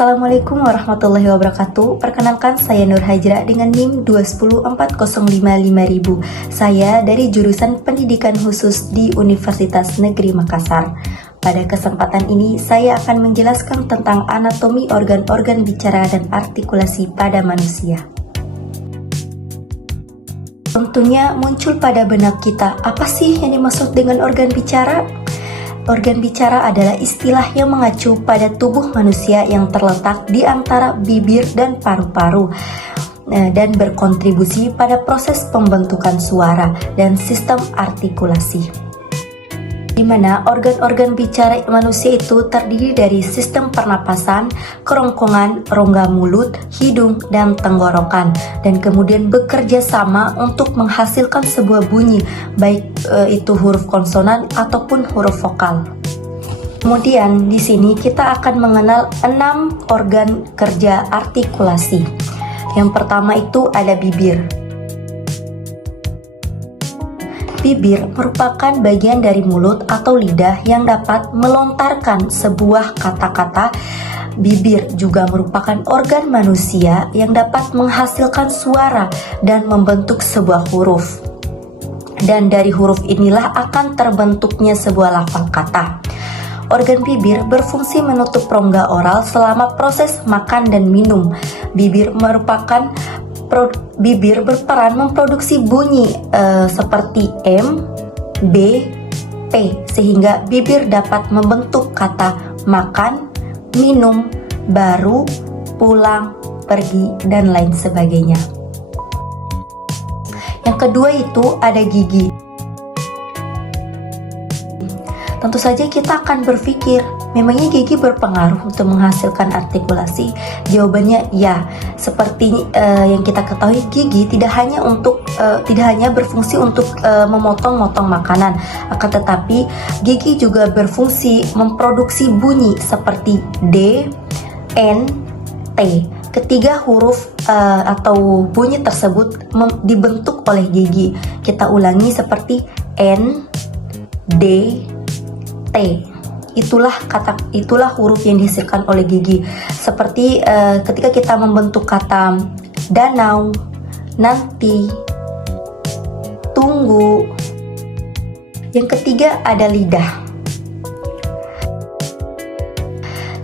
Assalamualaikum warahmatullahi wabarakatuh. Perkenalkan, saya Nur Hajra dengan NIM 2104055.000. Saya dari jurusan Pendidikan Khusus di Universitas Negeri Makassar. Pada kesempatan ini, saya akan menjelaskan tentang anatomi organ-organ bicara dan artikulasi pada manusia. Tentunya muncul pada benak kita, apa sih yang dimaksud dengan organ bicara? Organ bicara adalah istilah yang mengacu pada tubuh manusia yang terletak di antara bibir dan paru-paru dan berkontribusi pada proses pembentukan suara dan sistem artikulasi. Di mana organ-organ bicara manusia itu terdiri dari sistem pernapasan, kerongkongan, rongga mulut, hidung, dan tenggorokan, dan kemudian bekerja sama untuk menghasilkan sebuah bunyi, baik itu huruf konsonan ataupun huruf vokal. Kemudian di sini kita akan mengenal 6 organ kerja artikulasi. Yang pertama itu ada bibir. Bibir merupakan bagian dari mulut atau lidah yang dapat melontarkan sebuah kata-kata. Bibir juga merupakan organ manusia yang dapat menghasilkan suara dan membentuk sebuah huruf. Dan dari huruf inilah akan terbentuknya sebuah lafal kata. Organ bibir berfungsi menutup rongga oral selama proses makan dan minum. Bibir berperan memproduksi bunyi seperti M, B, P, sehingga bibir dapat membentuk kata makan, minum, baru, pulang, pergi, dan lain sebagainya. Yang kedua itu ada gigi. Tentu saja kita akan berpikir, memangnya gigi berpengaruh untuk menghasilkan artikulasi? Jawabannya ya. Seperti yang kita ketahui, gigi tidak hanya berfungsi untuk memotong-motong makanan, akan tetapi gigi juga berfungsi memproduksi bunyi seperti D, N, T. Ketiga huruf atau bunyi tersebut dibentuk oleh gigi. Kita ulangi seperti N, D, T. Itulah huruf yang dihasilkan oleh gigi. Seperti ketika kita membentuk kata danau, nanti, tunggu. Yang ketiga ada lidah.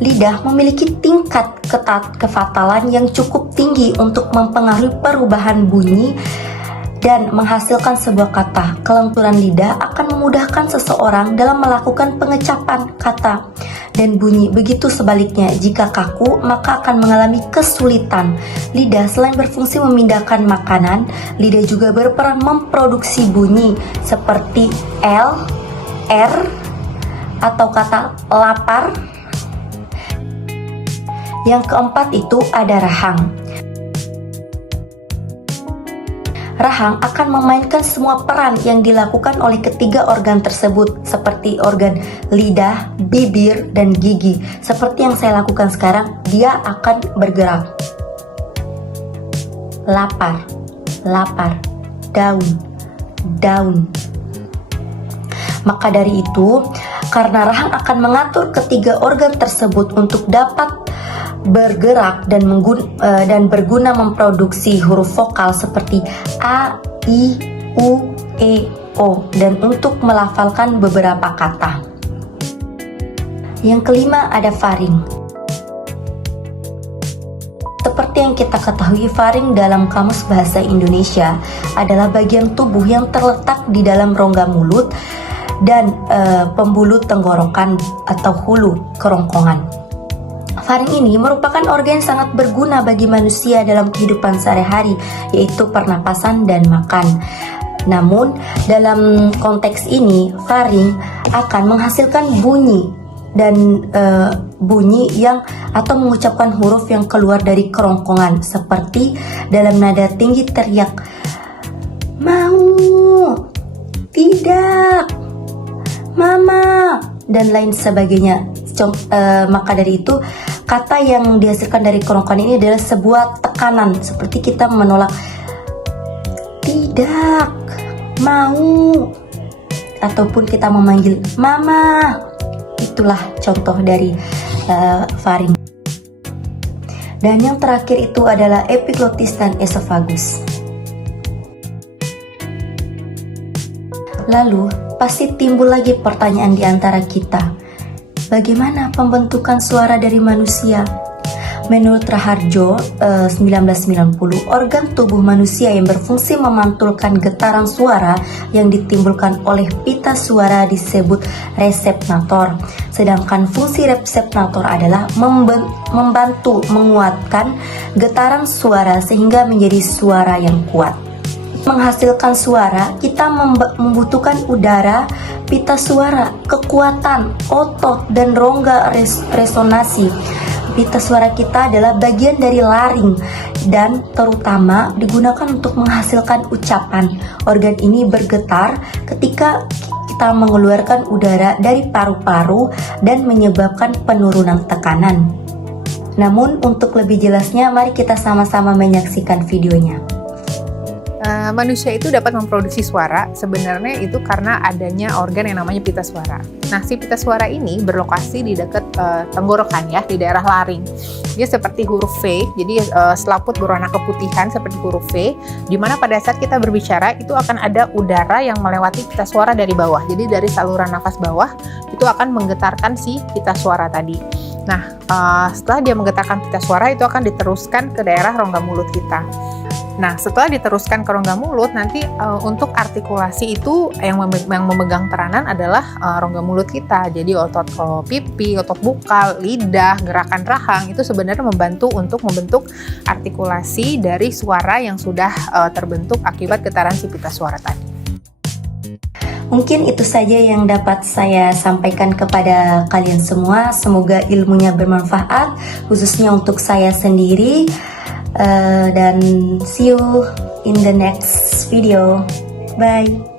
Lidah memiliki tingkat kefatalan yang cukup tinggi untuk mempengaruhi perubahan bunyi dan menghasilkan sebuah kata. Kelenturan lidah akan memudahkan seseorang dalam melakukan pengecapan kata dan bunyi. Begitu sebaliknya, jika kaku maka akan mengalami kesulitan. Lidah selain berfungsi memindahkan makanan, lidah juga berperan memproduksi bunyi seperti L, R, atau kata lapar. Yang keempat itu ada rahang. Rahang akan memainkan semua peran yang dilakukan oleh ketiga organ tersebut, seperti organ lidah, bibir, dan gigi. Seperti yang saya lakukan sekarang, dia akan bergerak. Lapar, lapar, daun, daun. Maka dari itu, karena rahang akan mengatur ketiga organ tersebut untuk dapat bergerak dan berguna memproduksi huruf vokal seperti A, I, U, E, O, dan untuk melafalkan beberapa kata. Yang kelima ada faring. Seperti yang kita ketahui, faring dalam Kamus Bahasa Indonesia adalah bagian tubuh yang terletak di dalam rongga mulut dan pembuluh tenggorokan atau hulu kerongkongan. Faring ini merupakan organ yang sangat berguna bagi manusia dalam kehidupan sehari-hari, yaitu pernapasan dan makan. Namun, dalam konteks ini, faring akan menghasilkan bunyi dan bunyi yang atau mengucapkan huruf yang keluar dari kerongkongan, seperti dalam nada tinggi teriak, mau, tidak, mama, dan lain sebagainya. Maka dari itu, kata yang dihasilkan dari kerongkongan ini adalah sebuah tekanan, seperti kita menolak tidak, mau, ataupun kita memanggil mama. Itulah contoh dari faring. Dan yang terakhir itu adalah epiglotis dan esophagus. Lalu, pasti timbul lagi pertanyaan di antara kita. Bagaimana pembentukan suara dari manusia? Menurut Raharjo, 1990, organ tubuh manusia yang berfungsi memantulkan getaran suara yang ditimbulkan oleh pita suara disebut reseptator. Sedangkan fungsi reseptator adalah membantu menguatkan getaran suara sehingga menjadi suara yang kuat. Menghasilkan suara, kita membutuhkan udara, pita suara, kekuatan, otot, dan rongga resonansi. Pita suara kita adalah bagian dari laring dan terutama digunakan untuk menghasilkan ucapan. Organ ini bergetar ketika kita mengeluarkan udara dari paru-paru dan menyebabkan penurunan tekanan. Namun untuk lebih jelasnya, mari kita sama-sama menyaksikan videonya. Manusia itu dapat memproduksi suara sebenarnya itu karena adanya organ yang namanya pita suara. Nah, si pita suara ini berlokasi di dekat tenggorokan ya, di daerah laring. Dia seperti huruf V, jadi selaput berwarna keputihan seperti huruf V, di mana pada saat kita berbicara itu akan ada udara yang melewati pita suara dari bawah. Jadi dari saluran nafas bawah itu akan menggetarkan si pita suara tadi. Nah, setelah dia menggetarkan pita suara itu akan diteruskan ke daerah rongga mulut kita. Nah, setelah diteruskan ke rongga mulut, nanti untuk artikulasi itu yang memegang peranan adalah rongga mulut kita. Jadi otot pipi, otot bukal, lidah, gerakan rahang itu sebenarnya membantu untuk membentuk artikulasi dari suara yang sudah terbentuk akibat getaran si pita suara tadi. Mungkin itu saja yang dapat saya sampaikan kepada kalian semua. Semoga ilmunya bermanfaat, khususnya untuk saya sendiri. Dan see you in the next video. Bye.